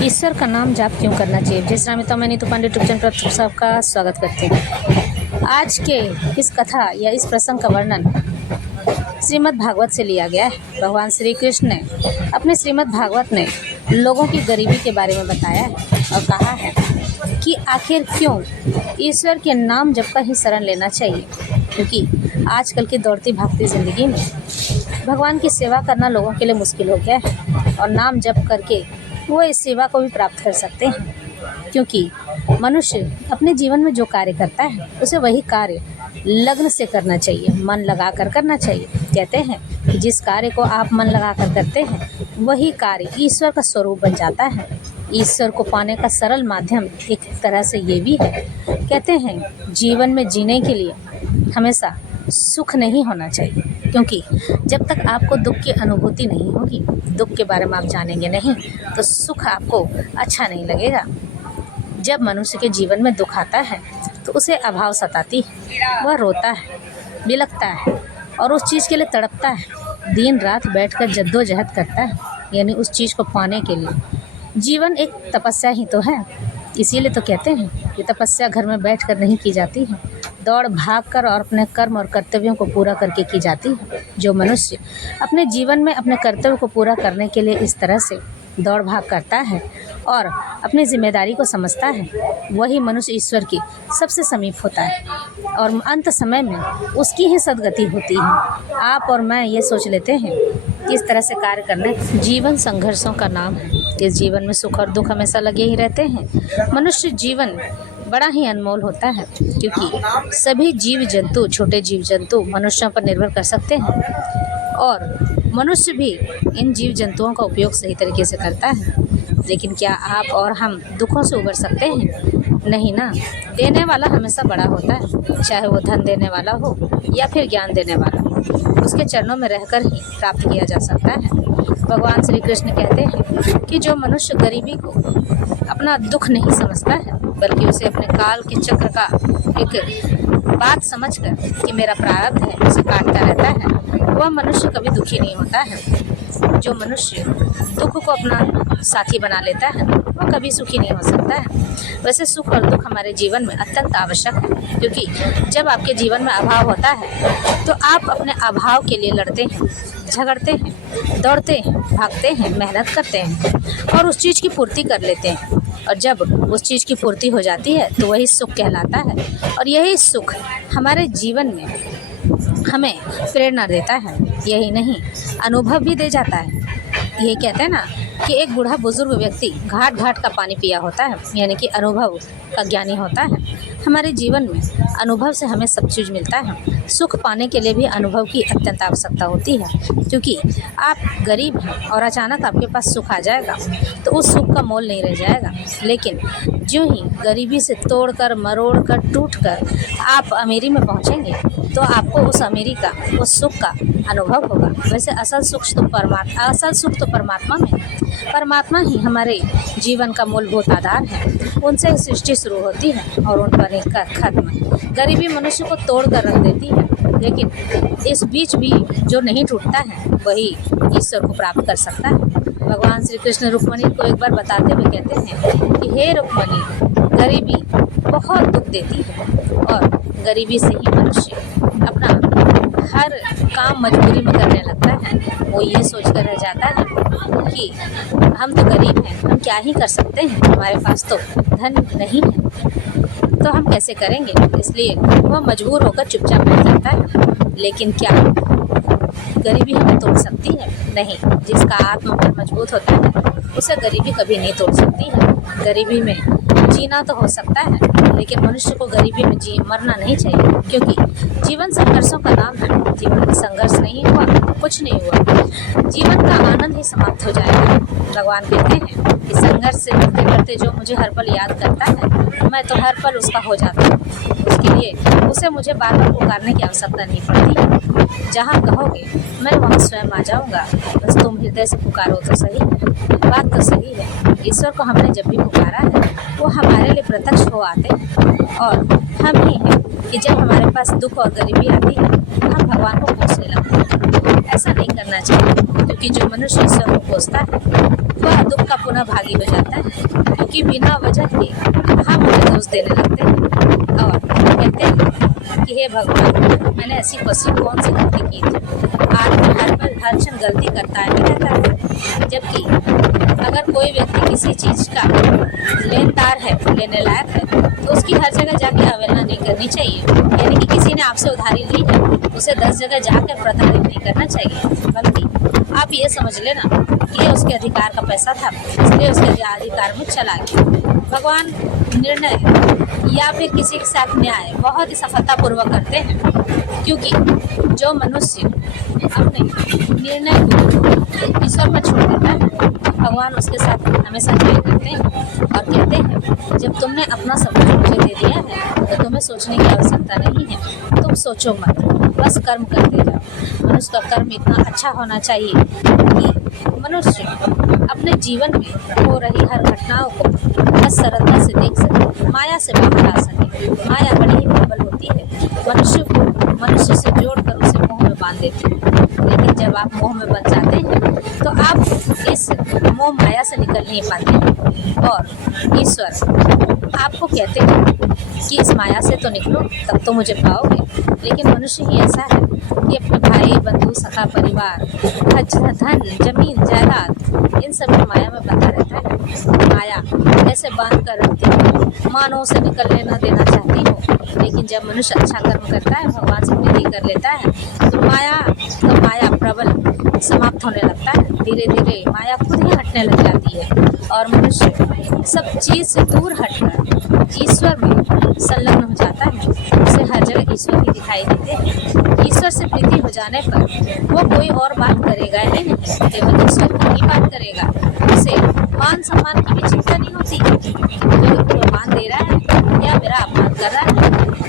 ईश्वर का नाम जाप क्यों करना चाहिए? जय श्री राम। तो मैं नीतू पांडे यूट्यूब चैनल पर आप सबका स्वागत करती हूँ। आज के इस कथा या इस प्रसंग का वर्णन श्रीमद् भागवत से लिया गया है। भगवान श्री कृष्ण ने अपने श्रीमद् भागवत में लोगों की गरीबी के बारे में बताया है और कहा है कि आखिर क्यों ईश्वर के नाम जप का ही शरण लेना चाहिए, क्योंकि आजकल की दौड़ती भागती ज़िंदगी में भगवान की सेवा करना लोगों के लिए मुश्किल हो गया है और नाम जप करके वो इस सेवा को भी प्राप्त कर सकते हैं, क्योंकि मनुष्य अपने जीवन में जो कार्य करता है उसे वही कार्य लगन से करना चाहिए, मन लगा कर करना चाहिए। कहते हैं कि जिस कार्य को आप मन लगा कर करते हैं वही कार्य ईश्वर का स्वरूप बन जाता है। ईश्वर को पाने का सरल माध्यम एक तरह से ये भी है। कहते हैं जीवन में जीने के लिए हमेशा सुख नहीं होना चाहिए, क्योंकि जब तक आपको दुख की अनुभूति नहीं होगी, दुख के बारे में आप जानेंगे नहीं, तो सुख आपको अच्छा नहीं लगेगा। जब मनुष्य के जीवन में दुख आता है तो उसे अभाव सताती है, वह रोता है, बिलखता है और उस चीज़ के लिए तड़पता है, दिन रात बैठकर जद्दोजहद करता है, यानी उस चीज़ को पाने के लिए। जीवन एक तपस्या ही तो है, इसीलिए तो कहते हैं कि तपस्या घर में बैठकर नहीं की जाती है, दौड़ भाग कर और अपने कर्म और कर्तव्यों को पूरा करके की जाती है। जो मनुष्य अपने जीवन में अपने कर्तव्य को पूरा करने के लिए इस तरह से दौड़ भाग करता है और अपनी जिम्मेदारी को समझता है, वही मनुष्य ईश्वर की सबसे समीप होता है और अंत समय में उसकी ही सद्गति होती है। आप और मैं ये सोच लेते हैं कि इस तरह से कार्य करने। जीवन संघर्षों का नाम है। इस जीवन में सुख और दुख हमेशा लगे ही रहते हैं। मनुष्य जीवन बड़ा ही अनमोल होता है, क्योंकि सभी जीव जंतु, छोटे जीव जंतु मनुष्यों पर निर्भर कर सकते हैं और मनुष्य भी इन जीव जंतुओं का उपयोग सही तरीके से करता है। लेकिन क्या आप और हम दुखों से उबर सकते हैं? नहीं ना। देने वाला हमेशा बड़ा होता है, चाहे वो धन देने वाला हो या फिर ज्ञान देने वाला हो, उसके चरणों में रहकर ही प्राप्त किया जा सकता है। भगवान श्री कृष्ण कहते हैं कि जो मनुष्य गरीबी को अपना दुख नहीं समझता है, बल्कि उसे अपने काल के चक्र का एक बात समझकर कि मेरा प्रारब्ध है, उसे काटता रहता है, वह मनुष्य कभी दुखी नहीं होता है। जो मनुष्य दुख को अपना साथी बना लेता है वह कभी सुखी नहीं हो सकता है। वैसे सुख और दुख हमारे जीवन में अत्यंत आवश्यक है, क्योंकि जब आपके जीवन में अभाव होता है तो आप अपने अभाव के लिए लड़ते हैं, झगड़ते हैं, दौड़ते हैं, भागते हैं, मेहनत करते हैं और उस चीज़ की पूर्ति कर लेते हैं। और जब उस चीज़ की पूर्ति हो जाती है तो वही सुख कहलाता है और यही सुख हमारे जीवन में हमें प्रेरणा देता है। यही नहीं, अनुभव भी दे जाता है। ये कहते हैं ना कि एक बूढ़ा बुजुर्ग व्यक्ति घाट घाट का पानी पिया होता है, यानी कि अनुभव का ज्ञानी होता है। हमारे जीवन में अनुभव से हमें सब चीज़ मिलता है। सुख पाने के लिए भी अनुभव की अत्यंत आवश्यकता होती है, क्योंकि आप गरीब हैं और अचानक आपके पास सुख आ जाएगा तो उस सुख का मोल नहीं रह जाएगा। लेकिन जो ही गरीबी से तोड़कर मरोड़कर टूटकर आप अमीरी में पहुँचेंगे तो आपको उस अमीरी का, उस सुख का अनुभव होगा। वैसे असल सुख तो परमात्मा में है। परमात्मा ही हमारे जीवन का मूलभूत आधार है। उनसे ही सृष्टि शुरू होती है और उन पर एक खत्म। गरीबी मनुष्य को तोड़ कर रख देती है, लेकिन इस बीच भी जो नहीं टूटता है वही ईश्वर को प्राप्त कर सकता है। भगवान श्री कृष्ण रुक्मणी को एक बार बताते हुए कहते हैं कि हे रुक्मणी, गरीबी बहुत दुख देती है और गरीबी से ही मनुष्य अपना हर काम मजबूरी में करने लगता है। वो ये सोच कर रह जाता है कि हम तो गरीब हैं, हम क्या ही कर सकते हैं, हमारे पास तो धन नहीं है, तो हम कैसे करेंगे। इसलिए वह मजबूर होकर चुपचाप बैठ जाता है। लेकिन क्या गरीबी हमें तोड़ सकती है? नहीं। जिसका आत्मबल मजबूत होता है उसे गरीबी कभी नहीं तोड़ सकती है। गरीबी में जीना तो हो सकता है, लेकिन मनुष्य को गरीबी में मरना नहीं चाहिए, क्योंकि जीवन संघर्षों का नाम है। जीवन में संघर्ष नहीं हुआ, कुछ नहीं हुआ, जीवन का आनंद ही समाप्त हो जाएगा। भगवान कहते हैं कि संघर्ष से करते करते जो मुझे हर पल याद करता है, मैं तो हर पल उसका हो जाता हूँ। उसके लिए उसे मुझे बार बार पुकारने की आवश्यकता नहीं पड़ती। जहाँ कहोगे मैं वहाँ स्वयं आ जाऊँगा, बस तुम हृदय से पुकारो तो सही। बात तो सही है। ईश्वर को हमने जब भी पुकारा है वो हमारे लिए प्रत्यक्ष हो आते हैं और हम ही हैं कि जब हमारे पास दुख और गरीबी आती है तो हम भगवान को पूछने लगते हैं। ऐसा नहीं करना चाहिए, क्योंकि जो मनुष्य ईश्वर को कोसता है वह दुख का पुनः भागी हो जाता है, क्योंकि बिना वजह के हम उन्हें दोष देने लगते हैं और कहते हैं कि हे भगवान, मैंने ऐसी पशु कौन सी गलती की थी। आदमी हर पल हर क्षण गलती करता ही रहता है, जबकि अगर कोई व्यक्ति किसी चीज़ का लेनदार है, लेने लायक है, तो उसकी हर जगह जाके अवहेलना नहीं करनी चाहिए। यानी कि किसी ने आपसे उधारी ली है, उसे 10 जगह जाकर प्रताड़ित नहीं करना चाहिए, बल्कि आप ये समझ लेना कि ये उसके अधिकार का पैसा था, इसलिए उसके अधिकार में चला गया। भगवान निर्णय या फिर किसी के साथ न्याय बहुत ही सफलतापूर्वक करते हैं, क्योंकि जो मनुष्य अपने निर्णय को ईश्वर पर छोड़ देता है, भगवान उसके साथ हमेशा न्याय करते हैं और कहते हैं, जब तुमने अपना सब कुछ मुझे दे दिया है तो तुम्हें सोचने की आवश्यकता नहीं है, तुम सोचो मत, बस कर्म करते जाओ। मनुष्य का कर्म इतना अच्छा होना चाहिए कि मनुष्य अपने जीवन में हो रही हर घटनाओं को बस सरलता से देख सके, माया से बाहर आ सके। माया बड़ी ही प्रबल होती है, मनुष्य को मनुष्य से जोड़कर उसे मोह में बांध देती है, लेकिन जब आप मोह में बन जाते हैं तो आप इस मोह माया से निकल नहीं पाते और ईश्वर आपको कहते हैं कि इस माया से तो निकलो, तब तो मुझे पाओगे। लेकिन मनुष्य ही ऐसा है कि अपने भाई बंधु सखा परिवार धन जमीन जायदाद इन सब माया में बंधा रहता है। माया ऐसे बांध कर रखती है मानो उसे निकलने न देना चाहती हो, लेकिन जब मनुष्य अच्छा कर्म करता है, भगवान से प्रीति कर लेता है, तो माया प्रबल समाप्त होने लगता है। धीरे धीरे माया खुद ही हटने लग जाती है और मनुष्य सब चीज़ से दूर हटकर ईश्वर में संलग्न हो जाता है। उसे हर जगह ईश्वर ही दिखाई देते हैं। ईश्वर से प्रीति हो जाने पर वो कोई और बात करेगा ही नहीं, केवल ईश्वर की ही बात करेगा। उसे मान सम्मान की भी चिंता नहीं होती, जो मान दे रहा है या मेरा अपमान कर रहा है,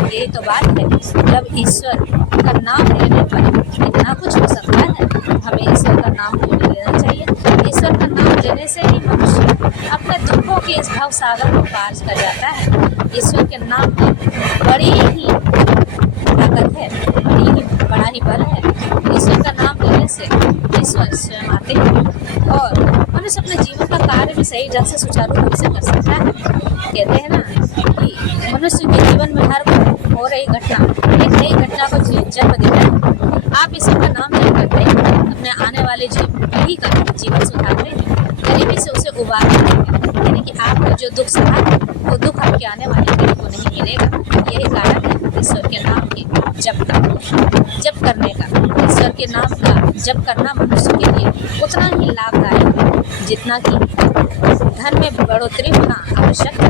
यही तो बात है। जब ईश्वर का नाम लेने पर इतना कुछ हो सकता है, हमें ईश्वर का नाम क्यों नहीं लेना चाहिए। ईश्वर का नाम लेने से ही मनुष्य अपने दुखों के इस भव सागर को पार कर जाता है। ईश्वर के नाम में बड़ी ही ताकत है, बड़ा ही बल है। ईश्वर का नाम लेने से ईश्वर स्वयं आते हैं और मनुष्य अपने जीवन का कार्य भी सही ढंग से सुचारू रूप से कर सकता है। कहते हैं ना कि मनुष्य के जीवन में हर हो रही घटना एक नई घटना को जन्म देता है। आप ईश्वर का नाम जप करते हैं, अपने आने वाले पीढ़ी का जीवन सुधारते हैं, गरीबी से उसे उबारते हैं। यानी कि आपको जो दुख सहा वो दुख आपके आने वाली पीढ़ी को नहीं मिलेगा। यही कारण है ईश्वर के नाम के जप करने का। ईश्वर के नाम का जप करना मनुष्य के लिए उतना ही लाभदायक है जितना कि धन में बढ़ोतरी होना आवश्यक है।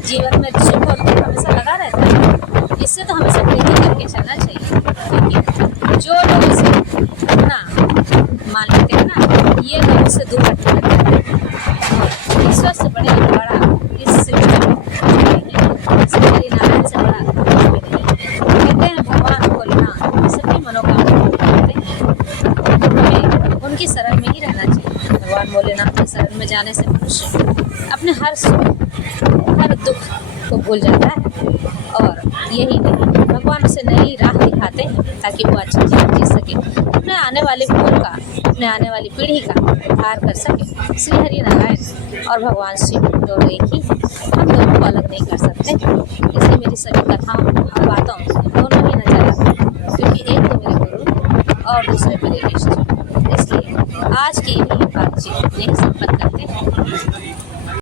जीवन में सुख और दुख हमेशा लगा रहता है, इससे तो हमेशा प्रीति करके चलना चाहिए, क्योंकि जो लोग इसे अपना मान लेते हैं ना, ये लोग उससे दूर हटने लगते हैं। ईश्वर से बड़े बड़ा इस नारायण से बड़ा कहते हैं भगवान भोलेनाथ सभी मनोकामना पूर्ण करते हैं। हमें उनकी शरण में ही रहना चाहिए। भगवान भोलेनाथ की शरण में जाने से मनुष्य अपने हर सुख हर दुख को भूल जाता है और यही नहीं, भगवान उसे नई राह दिखाते हैं ताकि वो अच्छा जीवन जी सके, अपने आने वाले कुल का, अपने आने वाली पीढ़ी का उद्धार कर सके। श्री हरि नारायण और भगवान शिव दोनों एक ही हैं, हम दोनों को अलग नहीं कर सकते। इसलिए मेरी सभी कथाओं और बातों दोनों ही नजर आते हैं, क्योंकि एक तो मेरे गुरु और दूसरे मेरे इष्ट। इसलिए आज की यही बातचीत यही संपन्न करते हैं।